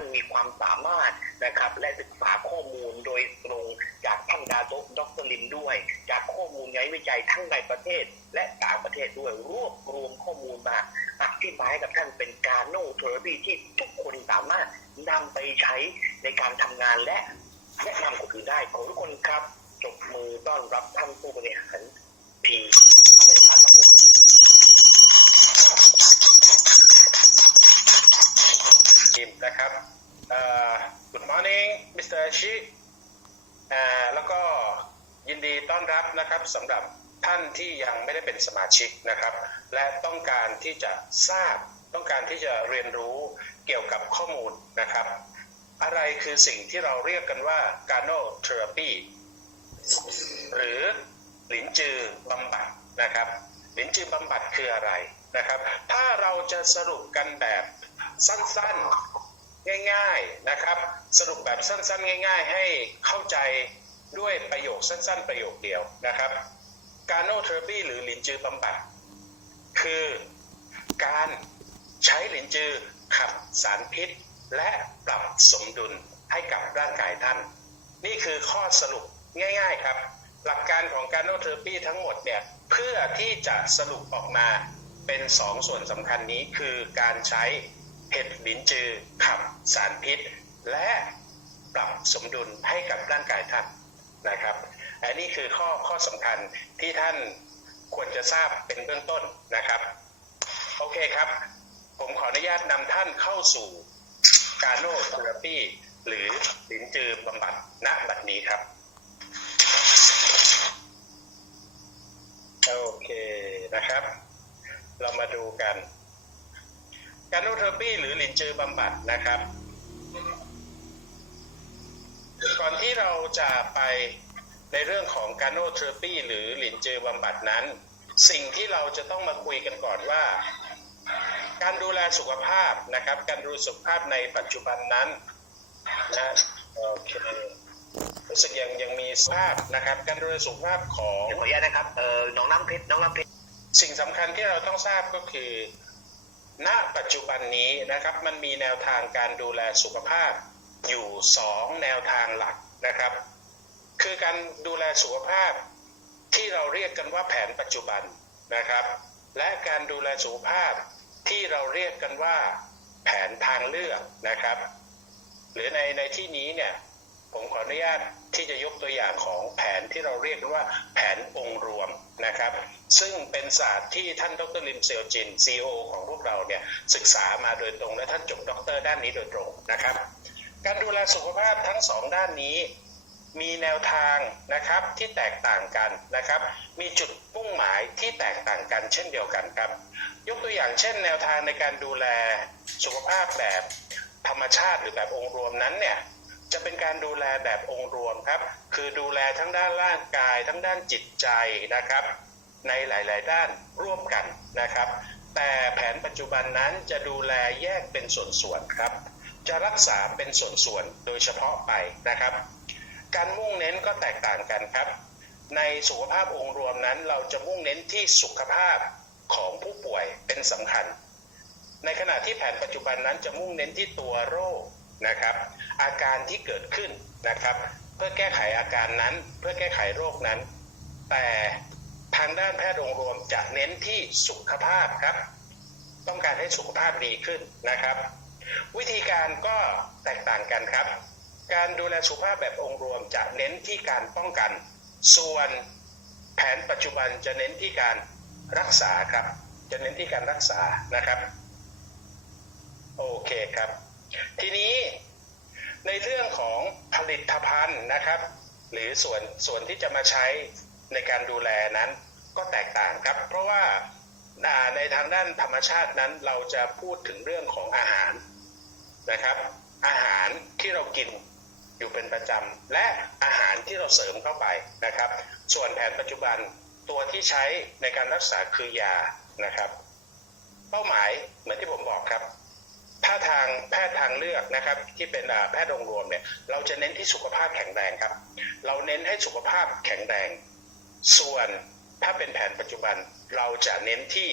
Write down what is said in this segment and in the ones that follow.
านมีความสามารถนะครับ และศึกษาข้อมูลโดยตรงจากท่านดาโตะดรลินด้วย จากข้อมูลงานวิจัยทั้งในประเทศ และต่างประเทศด้วยรวบรวมข้อมูลมาอธิบายกับท่านเป็นการโน้เทอร์บีที่ทุกคนสามารถนำไปใช้ในการทำงานและแนะนำคนอื่นได้ขอทุกคนครับจบมือต้อนรับท่านผู้บริหารพี นะครับเอ่อ Good morning Mr. Shi อ่าแล้วก็ยินดีต้อนรับนะครับสำหรับท่านที่ยังไม่ได้เป็นสมาชิกนะครับ และต้องการที่จะทราบต้องการที่จะเรียนรู้เกี่ยวกับข้อมูลนะครับ อะไรคือสิ่งที่เราเรียกกันว่า Gano Therapy หรือหลินจือบำบัดนะครับหลินจือบำบัดคืออะไรนะครับ ถ้าเราจะสรุปกันแบบสั้น ง่าย ๆนะครับ สรุปแบบสั้น ๆ ง่าย ๆ ให้เข้าใจด้วยประโยคสั้น ๆ ประโยคเดียวนะครับการโนเทอร์ปีหรือหลินจือบำบัดคือการใช้หลินจือขับสารพิษ และปรับสมดุลให้กับร่างกายท่าน นี่คือข้อสรุปง่าย ๆครับ หลักการของการโนเทอร์ปีทั้งหมดเนี่ยเพื่อที่จะสรุปออกมาเป็นสองส่วนสำคัญนี้คือการใช้ เห็ดลิ้นจือขับสารพิษ และปรับสมดุลให้กับร่างกายท่านนะครับ อันนี้คือข้อข้อสำคัญที่ท่านควรจะทราบเป็นเบื้องต้นนะครับ โอเคครับ ผมขออนุญาตนำท่านเข้าสู่การโนเทอราปีหรือลินจือบำบัดณบัดนี้ครับ โอเคนะครับ เรามาดูกัน การโนเทอราปีหรือลินจือบำบัดนะครับ ก่อนที่เราจะไปในเรื่องของการโนเทอราปีหรือลินจือบำบัดนั้น สิ่งที่เราจะต้องมาคุยกันก่อนว่า การดูแลสุขภาพนะครับ การดูสุขภาพในปัจจุบันนั้นนะโอเครู้สึกยังยังมีสภาพนะครับ การดูแลสุขภาพของเดี๋ยวขออนุญาตนะครับเออน้องน้ำเพชรน้องน้ำเพชรสิ่งสำคัญที่เราต้องทราบก็คือ ณปัจจุบันนี้นะครับมันมีแนวทางการดูแลสุขภาพอยู่สองแนวทางหลักนะครับ คือการดูแลสุขภาพที่เราเรียกกันว่าแผนปัจจุบันนะครับ และการดูแลสุขภาพที่เราเรียกกันว่า แผนทางเลือกนะครับ หรือในในที่นี้เนี่ย ผมขออนุญาตที่จะยกตัวอย่างของแผนที่เราเรียกว่าแผนองค์รวมนะครับ ซึ่งเป็นศาสตร์ที่ท่านดรลิมเซลจิน CEO ของพวกเราเนี่ยศึกษามาโดยตรงและท่านจบด็อกเตอร์ด้านนี้โดยตรงนะครับ การดูแลสุขภาพทั้งสองด้านนี้มีแนวทางนะครับที่แตกต่างกันนะครับ มีจุดมุ่งหมายที่แตกต่างกันเช่นเดียวกันครับ ยกตัวอย่างเช่น แนวทางในการดูแลสุขภาพแบบธรรมชาติหรือแบบองค์รวมนั้นเนี่ย จะเป็นการดูแลแบบองค์รวมครับ คือดูแลทั้งด้านร่างกาย ทั้งด้านจิตใจนะครับ ในหลาย ๆ ด้านร่วมกันนะครับ แต่แผนปัจจุบันนั้นจะดูแลแยกเป็นส่วนๆครับ จะรักษาเป็นส่วนๆโดยเฉพาะไปนะครับ การมุ่งเน้นก็แตกต่างกันครับ ในสุขภาพองค์รวมนั้น เราจะมุ่งเน้นที่สุขภาพของผู้ป่วยเป็นสำคัญ ในขณะที่แผนปัจจุบันนั้นจะมุ่งเน้นที่ตัวโรคนะครับ อาการที่เกิดขึ้นนะครับ เพื่อแก้ไขอาการนั้น เพื่อแก้ไขโรคนั้น แต่ทางด้านแพทย์องรวมจะเน้นที่สุขภาพครับ ต้องการให้สุขภาพดีขึ้นนะครับ วิธีการก็แตกต่างกันครับ การดูแลสุขภาพแบบองค์รวมจะเน้นที่การป้องกัน ส่วนแผนปัจจุบันจะเน้นที่การรักษาครับ จะเน้นที่การรักษานะครับ โอเคครับ ทีนี้ ในเรื่องของผลิตภัณฑ์นะครับ หรือส่วนส่วนที่จะมาใช้ในการดูแลนั้นก็แตกต่างครับ เพราะว่าในทางด้านธรรมชาตินั้นเราจะพูดถึงเรื่องของอาหารนะครับ อาหารที่เรากินอยู่เป็นประจำและอาหารที่เราเสริมเข้าไปนะครับ ส่วนแผนปัจจุบันตัวที่ใช้ในการรักษาคือยานะครับ เป้าหมายเหมือนที่ผมบอกครับ ถ้าทางแพทย์ทางเลือกนะครับ ที่เป็นแพทย์องค์รวมเนี่ยเราจะเน้นที่สุขภาพแข็งแรงครับ เราเน้นให้สุขภาพแข็งแรง ส่วนถ้าเป็นแผนปัจจุบันเราจะเน้นที่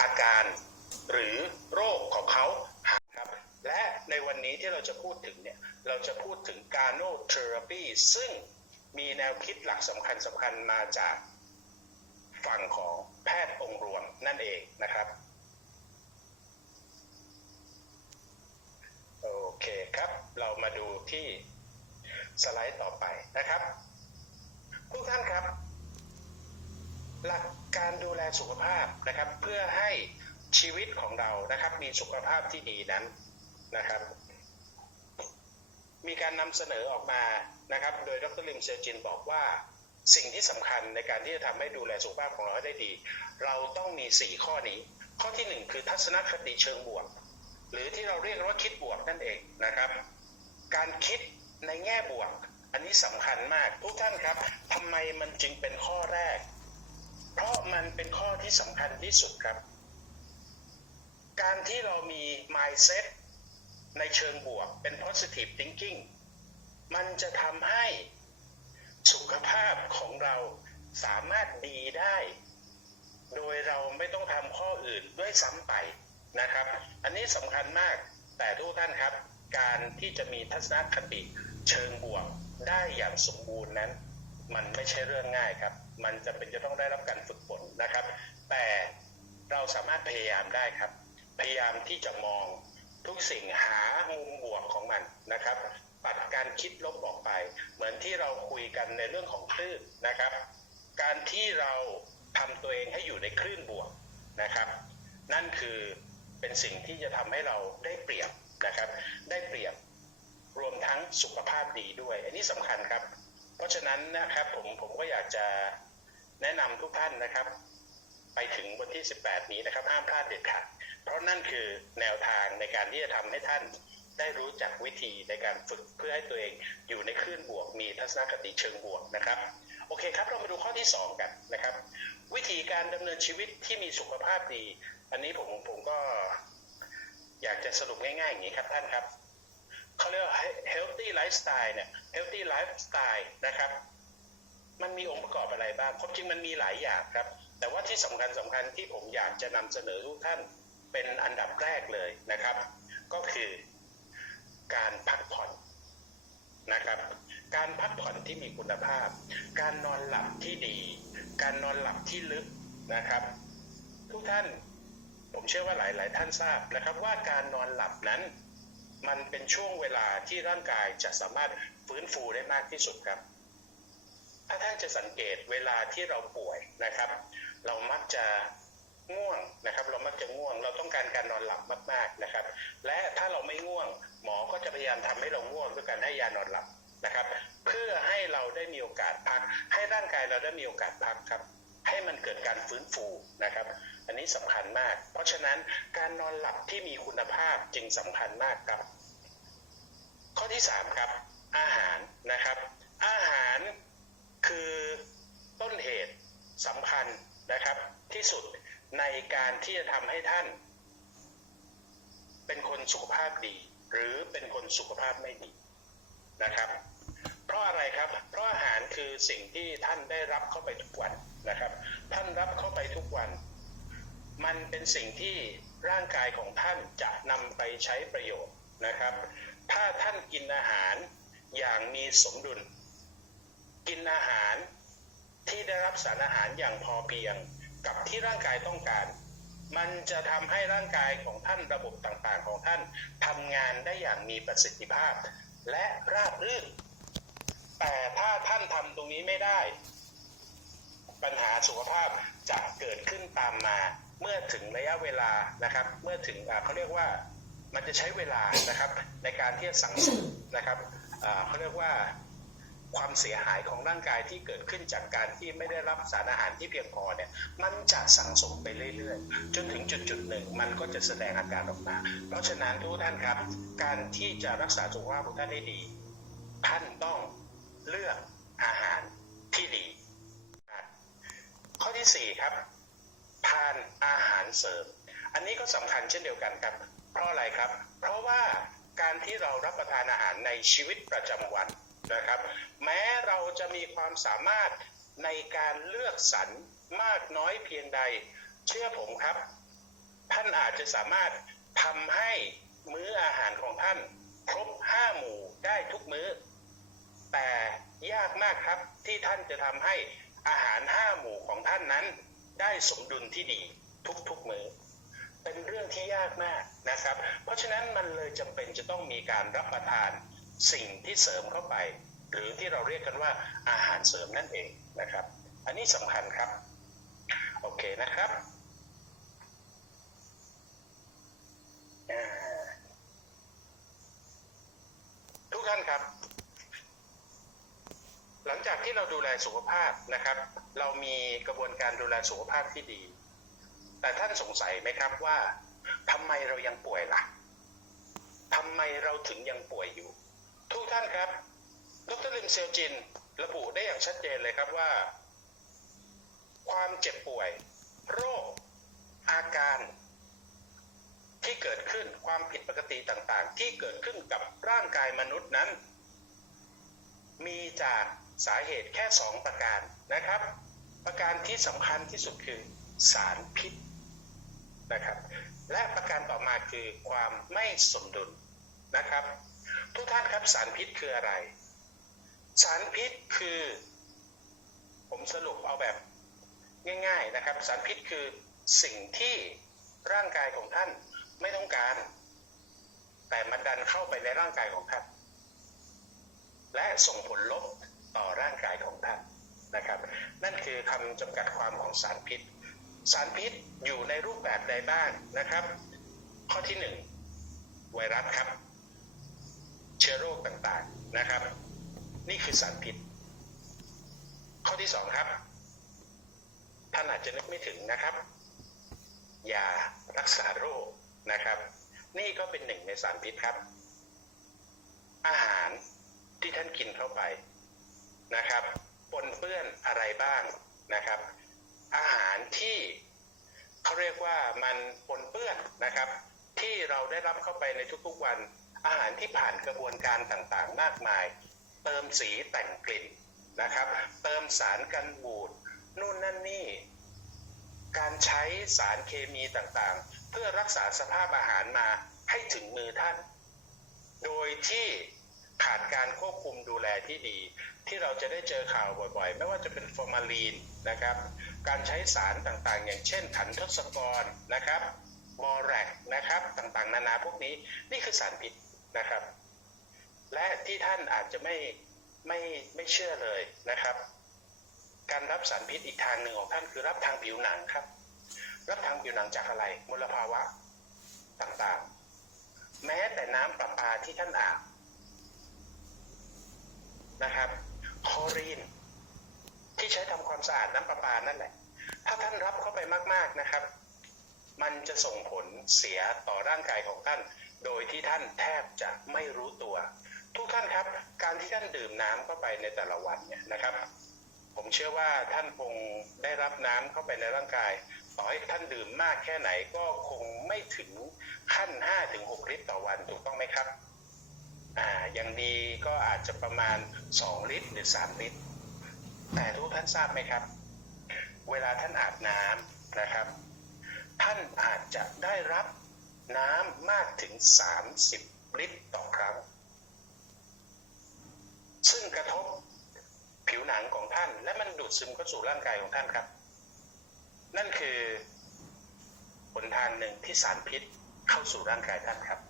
อาการหรือโรคของเขาครับและในวันนี้ที่เราจะพูดถึงเนี่ยเราจะพูดถึงการโนเทอราปีซึ่งมีแนวคิดหลักสำคัญสำคัญมาจากฝั่งของแพทย์องค์รวมนั่นเองนะครับ โอ เคครับ เรามาดูที่สไลด์ต่อไปนะครับทุกท่านครับ หลักการดูแลสุขภาพนะครับ เพื่อให้ชีวิตของเรานะครับ มีสุขภาพที่ดีนั้นนะครับ มีการนำเสนอออกมานะครับ โดยดรลิมเซอร์จินบอกว่าสิ่งที่สำคัญในการที่จะทำให้ดูแลสุขภาพของเราให้ได้ดี เราต้องมี 4 ข้อนี้ ข้อทีหนึ่1 คือทัศนคติเชิงบวก หรือที่เราเรียกว่าคิดบวกนั่นเองนะครับ การคิดในแง่บวก อันนี้สำคัญมากทุกท่านครับทำไมมันจึงเป็นข้อแรก เพราะมันเป็นข้อที่สำคัญที่สุดครับ การที่เรามี mindset ในเชิงบวกเป็น positive thinking มันจะทำให้สุขภาพของเราสามารถดีได้ โดยเราไม่ต้องทำข้ออื่นด้วยซ้ำไป นะครับ อันนี้สำคัญมากแต่ทุกท่านครับ การที่จะมีทัศนคติเชิงบวกได้อย่างสมบูรณ์นั้น มันไม่ใช่เรื่องง่ายครับ มันจะเป็นจะต้องได้รับการฝึกฝนนะครับ แต่เราสามารถพยายามได้ครับ พยายามที่จะมองทุกสิ่งหามุมบวกของมันนะครับ ปัดการคิดลบออกไป เหมือนที่เราคุยกันในเรื่องของคลื่นนะครับ การที่เราทำตัวเองให้อยู่ในคลื่นบวกนะครับ นั่นคือ เป็นสิ่งที่จะทำให้เราได้เปรียบนะครับ ได้เปรียบรวมทั้งสุขภาพดีด้วย อันนี้สำคัญครับ เพราะฉะนั้นนะครับผมผมก็อยากจะแนะนำทุกท่านนะครับ ไปถึงวันที่ 18 นี้นะครับห้ามพลาดเด็ดขาดเพราะนั่นคือแนวทางในการที่จะทำให้ท่านได้รู้จักวิธีในการฝึกเพื่อให้ตัวเองอยู่ในคลื่นบวกมีทัศนคติเชิงบวกนะครับ โอเคครับเรามาดูข้อที่ 2 กันนะครับ วิธีการดำเนินชีวิตที่มีสุขภาพดี อันนี้ผมผมก็อยากจะสรุปง่ายๆอย่างนี้ครับท่านครับเขาเรียกว่า healthy lifestyle เนี่ย healthy lifestyle นะครับ มันมีองค์ประกอบอะไรบ้างความจริงมันมีหลายอย่างครับ แต่ว่าที่สำคัญสำคัญที่ผมอยากจะนำเสนอทุกท่านเป็นอันดับแรกเลยนะครับ ก็คือการพักผ่อนนะครับ การพักผ่อนที่มีคุณภาพ การนอนหลับที่ดี การนอนหลับที่ลึกนะครับ ทุกท่าน ผมเชื่อว่าหลาย ๆ ท่านทราบนะครับว่าการนอนหลับนั้น มันเป็นช่วงเวลาที่ร่างกายจะสามารถฟื้นฟูได้มากที่สุดครับ ถ้าท่านจะสังเกตเวลาที่เราป่วยนะครับ เรามักจะง่วงนะครับ เรามักจะง่วง เราต้องการการนอนหลับมาก ๆ นะครับ และถ้าเราไม่ง่วง หมอก็จะพยายามทำให้เราง่วงด้วยการให้ยานอนหลับนะครับ เพื่อให้เราได้มีโอกาสพัก ให้ร่างกายเราได้มีโอกาสพักครับ ให้มันเกิดการฟื้นฟูนะครับ อันนี้สำคัญมาก เพราะฉะนั้นการนอนหลับที่มีคุณภาพจึงสำคัญมากครับ ข้อที่สามครับอาหารนะครับ อาหารคือต้นเหตุสำคัญนะครับ ที่สุดในการที่จะทำให้ท่าน เป็นคนสุขภาพดี หรือเป็นคนสุขภาพไม่ดีนะครับ เพราะอะไรครับ เพราะอาหารคือสิ่งที่ท่านได้รับเข้าไปทุกวันนะครับ ท่านรับเข้าไปทุกวัน มันเป็นสิ่งที่ร่างกายของท่านจะนำไปใช้ประโยชน์นะครับ ถ้าท่านกินอาหารอย่างมีสมดุล กินอาหารที่ได้รับสารอาหารอย่างพอเพียงกับที่ร่างกายต้องการ มันจะทำให้ร่างกายของท่านระบบต่างๆ ของท่านทำงานได้อย่างมีประสิทธิภาพ และราบรื่น แต่ถ้าท่านทำตรงนี้ไม่ได้ ปัญหาสุขภาพจะเกิดขึ้นตามมา เมื่อถึงระยะเวลานะครับ เมื่อถึงเขาเรียกว่ามันจะใช้เวลานะครับ ในการที่จะสั่งสมนะครับเขาเรียกว่าความเสียหายของร่างกายที่เกิดขึ้นจากการที่ไม่ได้รับสารอาหารที่เพียงพอเนี่ย มันจะสั่งสมไปเรื่อยๆ จนถึงจุดจุดๆหนึ่ง มันก็จะแสดงอาการออกมา เพราะฉะนั้นทุกท่านครับ การที่จะรักษาสุขภาพของท่านได้ดี ท่านต้องเลือกอาหารที่ดี ข้อที่สี่ครับ ทานอาหารเสริม อันนี้ก็สำคัญเช่นเดียวกันครับ เพราะอะไรครับ เพราะว่าการที่เรารับประทานอาหารในชีวิตประจำวันนะครับ แม้เราจะมีความสามารถในการเลือกสรรมากน้อยเพียงใด เชื่อผมครับ ท่านอาจจะสามารถทำให้มื้ออาหารของท่าน ครบห้าหมู่ได้ทุกมื้อ แต่ยากมากครับที่ท่านจะทำให้อาหารห้าหมู่ของท่านนั้น ได้สมดุลที่ดีทุกๆมือเป็นเรื่องที่ยากมากนะครับ เพราะฉะนั้นมันเลยจำเป็นจะต้องมีการรับประทานสิ่งที่เสริมเข้าไป หรือที่เราเรียกกันว่าอาหารเสริมนั่นเองนะครับ อันนี้สำคัญครับ โอเคนะครับทุกท่านครับ หลังจากที่เราดูแลสุขภาพนะครับ เรามีกระบวนการดูแลสุขภาพที่ดี แต่ท่านสงสัยไหมครับว่าทำไมเรายังป่วยล่ะทำไมเราถึงยังป่วยอยู่ ทุกท่านครับ ดรลิมเซลจิน ระบุได้อย่างชัดเจนเลยครับว่า ความเจ็บป่วย โรค อาการที่เกิดขึ้นความผิดปกติต่างๆ ที่เกิดขึ้นกับร่างกายมนุษย์นั้น มีจาก สาเหตุแค่สองประการนะครับ ประการที่สำคัญที่สุดคือสารพิษนะครับ และประการต่อมาคือความไม่สมดุลนะครับ ทุกท่านครับสารพิษคืออะไร สารพิษคือ ผมสรุปเอาแบบง่าย ๆนะครับ สารพิษคือสิ่งที่ร่างกายของท่านไม่ต้องการ แต่มันดันเข้าไปในร่างกายของท่านและส่งผลลบ ต่อร่างกายของท่านนะครับ นั่นคือคำจำกัดความของสารพิษ สารพิษอยู่ในรูปแบบใดบ้างนะครับ ข้อที่หนึ่งไวรัสครับ เชื้อโรคต่างๆนะครับ นี่คือสารพิษ ข้อที่สองครับ ท่านอาจจะนึกไม่ถึงนะครับยารักษาโรคนะครับ นี่ก็เป็นหนึ่งในสารพิษครับ อาหารที่ท่านกินเข้าไป นะครับปนเปื้อนอะไรบ้างนะครับ อาหารที่เขาเรียกว่ามันปนเปื้อนนะครับ ที่เราได้รับเข้าไปในทุกๆวัน อาหารที่ผ่านกระบวนการต่างๆ มากมาย เติมสีแต่งกลิ่นนะครับ เติมสารกันบูดนู่นนั่นนี่ การใช้สารเคมีต่างๆ เพื่อรักษาสภาพอาหารมาให้ถึงมือท่าน โดยที่ขาดการควบคุมดูแลที่ดี ที่เราจะได้เจอข่าวบ่อยๆ ไม่ว่าจะเป็นฟอร์มาลีนนะครับ การใช้สารต่างๆ อย่างเช่นขันทศกรนะครับบอแรกนะครับต่างๆ นานาพวกนี้นี่คือสารพิษนะครับ และที่ท่านอาจจะไม่ไม่ไม่เชื่อเลยนะครับ การรับสารพิษอีกทางหนึ่งของท่านคือรับทางผิวหนังครับ รับทางผิวหนังจากอะไรมลภาวะต่างๆ แม้แต่น้ำประปาที่ท่านอาบนะครับ คลอรีน ที่ใช้ทำความสะอาดน้ำประปานั่นแหละ ถ้าท่านรับเข้าไปมาก ๆนะครับ มันจะส่งผลเสียต่อร่างกายของท่าน โดยที่ท่านแทบจะไม่รู้ตัว ทุกท่านครับ การที่ท่านดื่มน้ำเข้าไปในแต่ละวันเนี่ยนะครับ ผมเชื่อว่าท่านคงได้รับน้ำเข้าไปในร่างกาย ต่อให้ท่านดื่มมากแค่ไหนก็คงไม่ถึงขั้น5-6ลิตรต่อวันถูกต้องไหมครับ อ่าอย่างดีก็อาจจะประมาณ 2 ลิตรหรือ 3 ลิตร แต่ทุกท่านทราบไหมครับ เวลาท่านอาบน้ำนะครับ ท่านอาจจะได้รับน้ำมากถึง 30 ลิตรต่อครั้ง ซึ่งกระทบผิวหนังของท่าน และมันดูดซึมเข้าสู่ร่างกายของท่านครับ นั่นคือหนทางหนึ่งที่สารพิษเข้าสู่ร่างกายท่านครับ